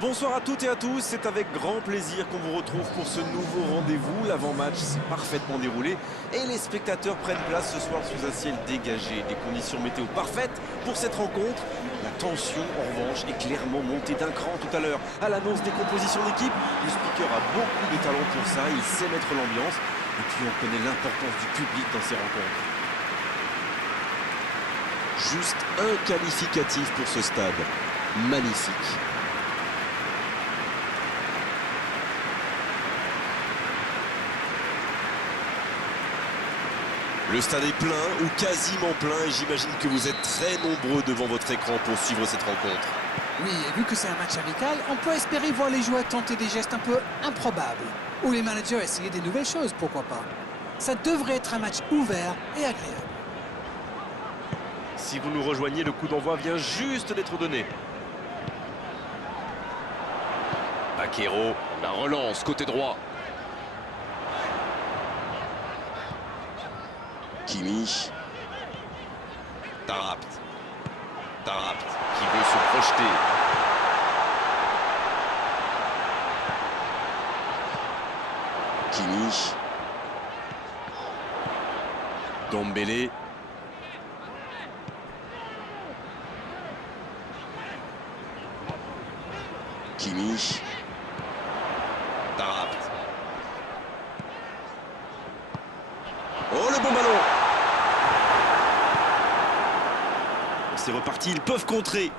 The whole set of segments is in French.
Bonsoir à toutes et à tous, c'est avec grand plaisir qu'on vous retrouve pour ce nouveau rendez-vous. L'avant-match s'est parfaitement déroulé et les spectateurs prennent place ce soir sous un ciel dégagé. Des conditions météo parfaites pour cette rencontre. La tension, en revanche, est clairement montée d'un cran tout à l'heure. À l'annonce des compositions d'équipe, le speaker a beaucoup de talent pour ça, il sait mettre l'ambiance. Et puis on connaît l'importance du public dans ces rencontres. Juste un qualificatif pour ce stade. Magnifique. Le stade est plein ou quasiment plein et j'imagine que vous êtes très nombreux devant votre écran pour suivre cette rencontre. Oui, et vu que c'est un match amical, on peut espérer voir les joueurs tenter des gestes un peu improbables. Ou les managers essayer des nouvelles choses, pourquoi pas. Ça devrait être un match ouvert et agréable. Si vous nous rejoignez, le coup d'envoi vient juste d'être donné. Baquero, la relance côté droit. Kimi. Tarapt qui veut se projeter. Kimi. Dombele. Kimi. Tarapt. Oh, le bon ballon. C'est reparti, ils peuvent contrer.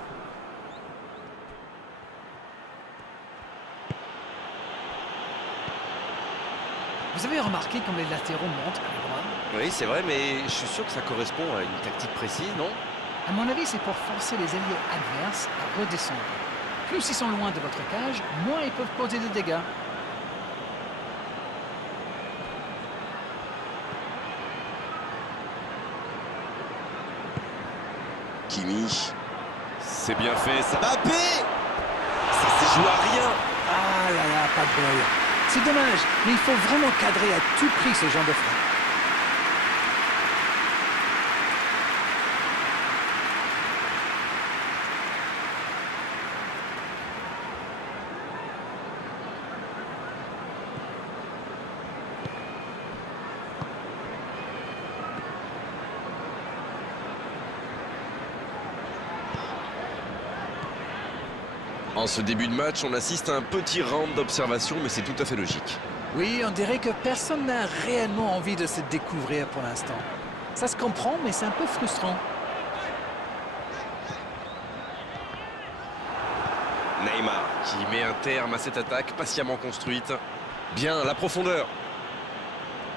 Vous avez remarqué comme les latéraux montent à droite? Oui, c'est vrai, mais je suis sûr que ça correspond à une tactique précise, non? À mon avis, c'est pour forcer les alliés adverses à redescendre. Plus ils sont loin de votre cage, moins ils peuvent causer de dégâts. Kimi. C'est bien fait, ça va Mbappé. Ça s'est joué à rien. Ah là là, pas de bol. C'est dommage, mais il faut vraiment cadrer à tout prix ce genre de frappe. En ce début de match, on assiste à un petit round d'observation, mais c'est tout à fait logique. Oui, on dirait que personne n'a réellement envie de se découvrir pour l'instant. Ça se comprend, mais c'est un peu frustrant. Neymar qui met un terme à cette attaque patiemment construite. Bien, la profondeur.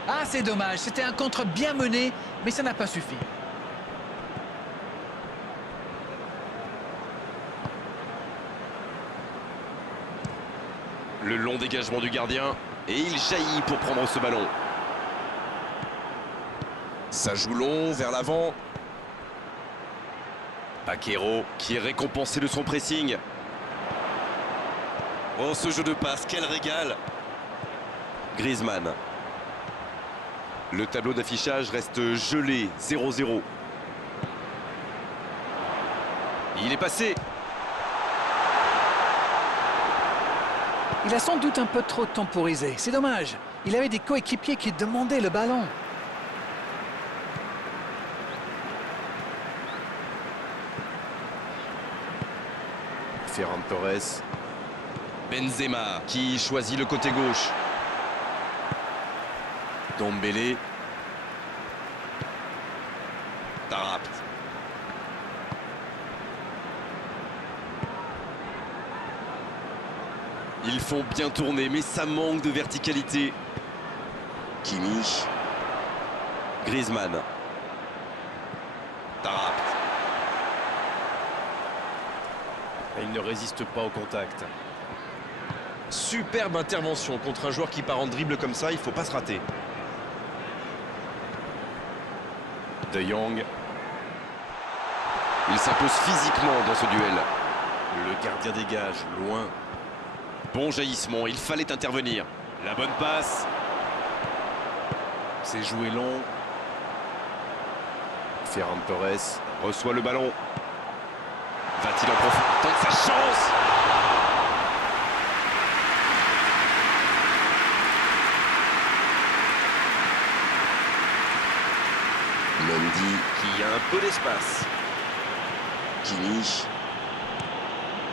Ah, c'est dommage, c'était un contre bien mené, mais ça n'a pas suffi. Le long dégagement du gardien. Et il jaillit pour prendre ce ballon. Ça joue long, vers l'avant. Baquero qui est récompensé de son pressing. Oh, ce jeu de passe, quel régal. Griezmann. Le tableau d'affichage reste gelé, 0-0. Il est passé. Il a sans doute un peu trop temporisé. C'est dommage. Il avait des coéquipiers qui demandaient le ballon. Ferran Torres. Benzema qui choisit le côté gauche. Dombele. Tarapt. Ils font bien tourner, mais ça manque de verticalité. Kimi. Griezmann. Tarapt. Il ne résiste pas au contact. Superbe intervention contre un joueur qui part en dribble comme ça, il ne faut pas se rater. De Jong. Il s'impose physiquement dans ce duel. Le gardien dégage, loin. Bon jaillissement, il fallait intervenir. La bonne passe. C'est joué long. Ferran Torres reçoit le ballon. Va-t-il en profiter? Tente sa chance. Mendy, qui a un peu d'espace. Kimmich,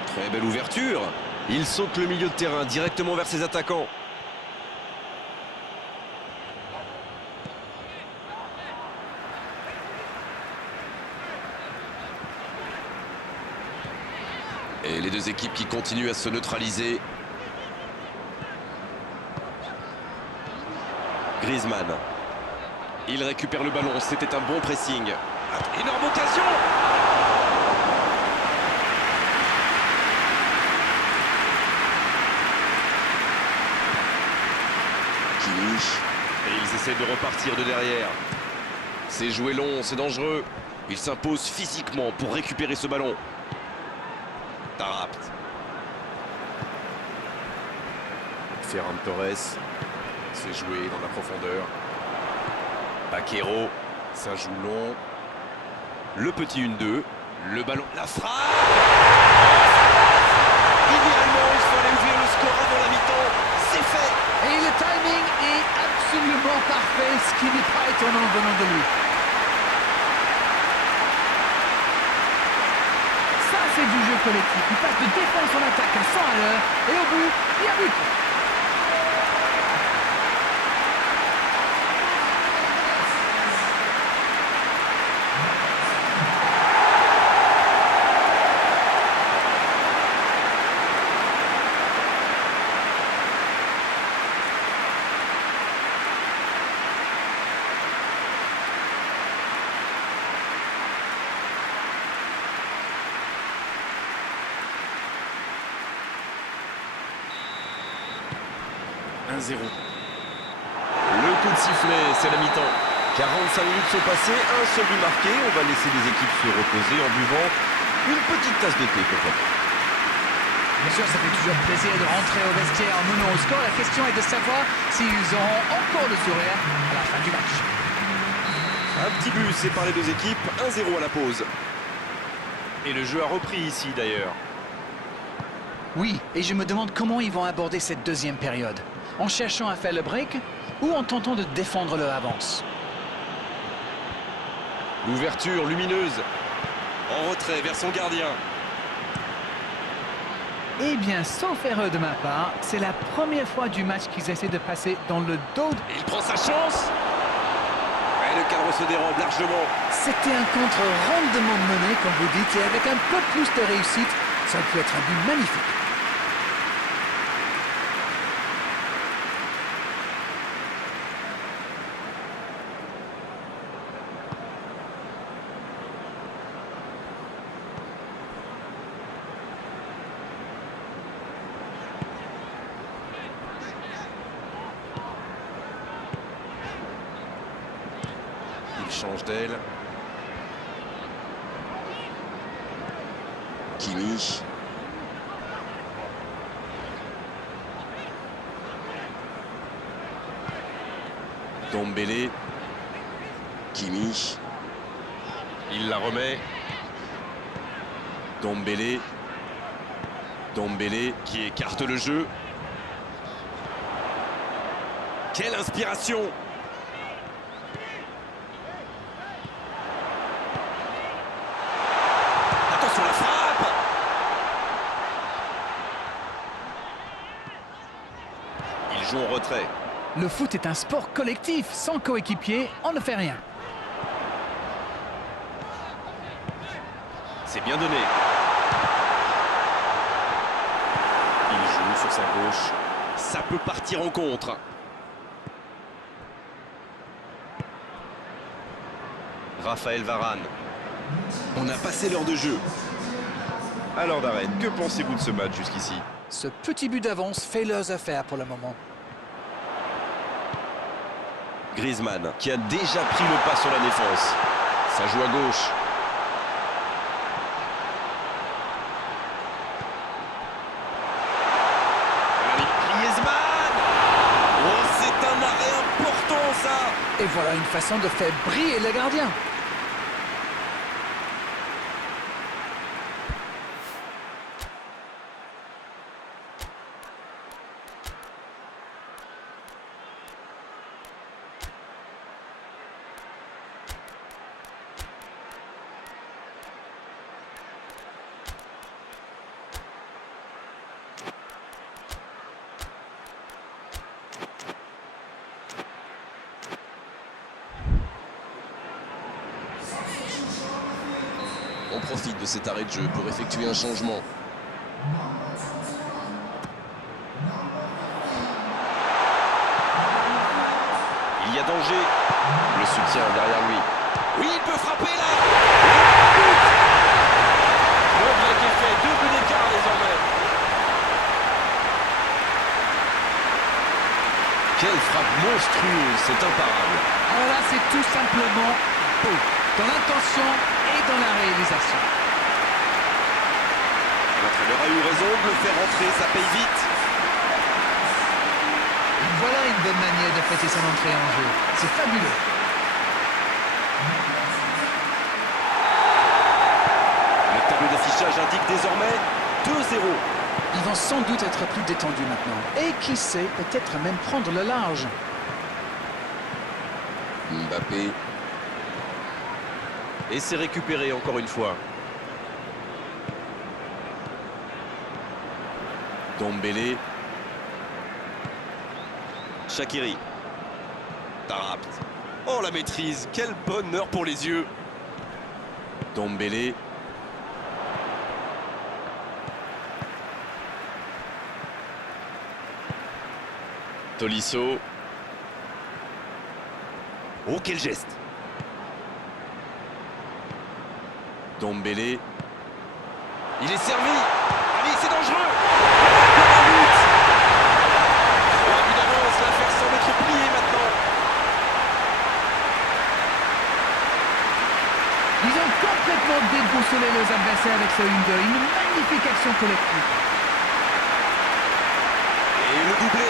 Très belle ouverture. Il saute le milieu de terrain directement vers ses attaquants. Et les deux équipes qui continuent à se neutraliser. Griezmann. Il récupère le ballon, c'était un bon pressing. Énorme occasion! Kimmich, Et ils essaient de repartir de derrière. C'est joué long, c'est dangereux. Il s'impose physiquement pour récupérer ce ballon. Tarapt. Ferran Torres. C'est joué dans la profondeur. Baquero. Ça joue long. Le petit 1-2. Le ballon. La frappe! Idéalement, il faut aller ouvrir le score avant la mi-temps. C'est fait! Et le timing est absolument parfait, ce qui n'est pas étonnant venant de lui. Ça, c'est du jeu collectif. Il passe de défense en attaque à 100 à l'heure. Et au bout, il y a but. Le coup de sifflet, c'est la mi-temps. 45 minutes sont passées, un seul but marqué. On va laisser les équipes se reposer en buvant une petite tasse de thé, pourquoi pas. Bien sûr, ça fait toujours plaisir de rentrer au vestiaire en menant au score. La question est de savoir s'ils auront encore le sourire à la fin du match. Un petit but sépare les deux équipes, 1-0 à la pause. Et le jeu a repris ici d'ailleurs. Oui, et je me demande comment ils vont aborder cette deuxième période. En cherchant à faire le break ou en tentant de défendre leur avance. L'ouverture lumineuse. En retrait vers son gardien. Eh bien, sauf erreur de ma part, c'est la première fois du match qu'ils essaient de passer dans le dos. Il prend sa chance. Et le cadre se dérobe largement. C'était un contre rondement mené, comme vous dites, et avec un peu plus de réussite, ça peut être un but magnifique. Il change d'aile. Kimmich, Dombélé. Kimmich, Il la remet. Dombélé. Dombélé qui écarte le jeu. Quelle inspiration! Attention la frappe! Il joue en retrait. Le foot est un sport collectif. Sans coéquipier, on ne fait rien. C'est bien donné. Il joue sur sa gauche. Ça peut partir en contre. Raphaël Varane. On a passé l'heure de jeu. Alors Darren, que pensez-vous de ce match jusqu'ici? Ce petit but d'avance fait leurs affaires pour le moment. Griezmann, qui a déjà pris le pas sur la défense. Ça joue à gauche. Griezmann! Oh, c'est un arrêt important, ça! Et voilà une façon de faire briller le gardien. profite de cet arrêt de jeu pour effectuer un changement. Il y a danger. Le soutien derrière lui. Oui, il peut frapper là. Le but a été fait, 2 buts d'écart désormais. Quelle frappe monstrueuse, c'est imparable. Alors là, c'est tout simplement beau, dans l'intention et dans la réalisation. L'entraîneur a eu raison de le faire rentrer, ça paye vite. Voilà une bonne manière de fêter son entrée en jeu. C'est fabuleux. Le tableau d'affichage indique désormais 2-0. Ils vont sans doute être plus détendus maintenant. Et qui sait, peut-être même prendre le large. Mbappé. Et c'est récupéré encore une fois. Dombele. Shaqiri. Tarapt. Oh la maîtrise, quel bonheur pour les yeux. Dombele. Tolisso. Oh quel geste. Dombele. Il est servi. Allez, c'est dangereux. La but d'avance, l'affaire semble être pliée maintenant. Ils ont complètement déboussolé les adversaires avec ce 1-2. Une magnifique action collective. Et le doublé.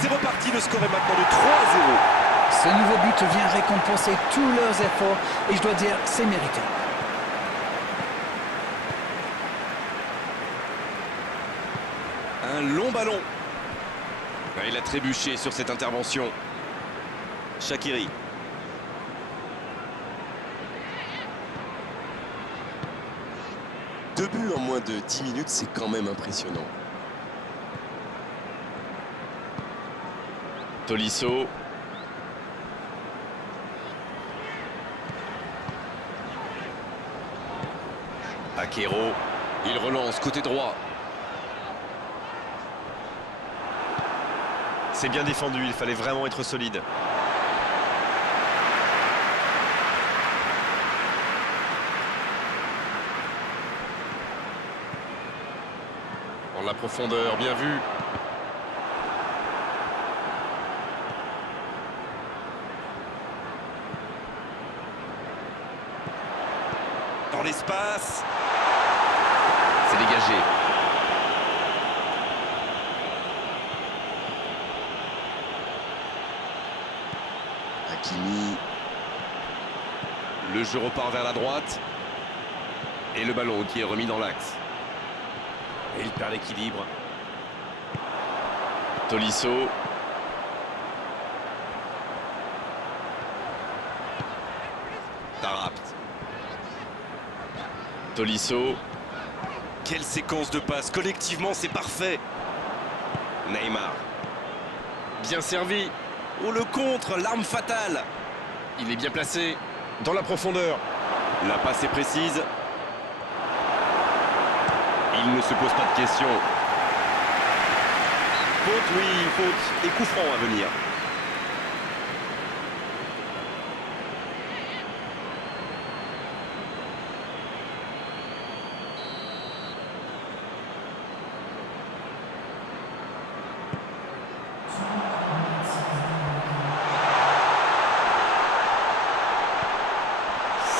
C'est reparti, le score est maintenant de 3-0. Ce nouveau but vient récompenser tous leurs efforts et je dois dire, c'est mérité. Un long ballon. Ah, il a trébuché sur cette intervention. Shaqiri. Deux buts en moins de 10 minutes, c'est quand même impressionnant. Tolisso. Akero. Il relance côté droit. C'est bien défendu, il fallait vraiment être solide. En la profondeur, bien vu. Dans l'espace. C'est dégagé. Hakimi. Le jeu repart vers la droite. Et le ballon qui est remis dans l'axe. Et il perd l'équilibre. Tolisso. Tarapt. Tolisso. Quelle séquence de passes. Collectivement, c'est parfait. Neymar. Bien servi. Oh, le contre, l'arme fatale. Il est bien placé. Dans la profondeur. La passe est précise. Il ne se pose pas de questions. Faute, oui, faute. Et coup franc à venir.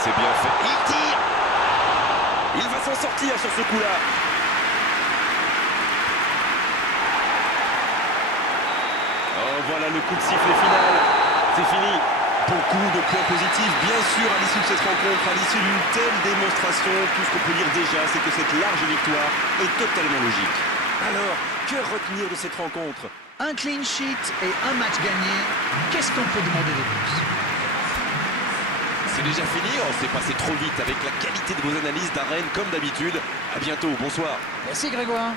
C'est bien fait. Il tire. Il va s'en sortir sur ce coup-là. Oh, voilà le coup de sifflet final. C'est fini. Beaucoup de points positifs, bien sûr, à l'issue de cette rencontre, à l'issue d'une telle démonstration. Tout ce qu'on peut dire déjà, c'est que cette large victoire est totalement logique. Alors, que retenir de cette rencontre? Un clean sheet et un match gagné. Qu'est-ce qu'on peut demander de plus? C'est déjà fini, on s'est passé trop vite avec la qualité de vos analyses d'Arène comme d'habitude. À bientôt, bonsoir. Merci Grégoire.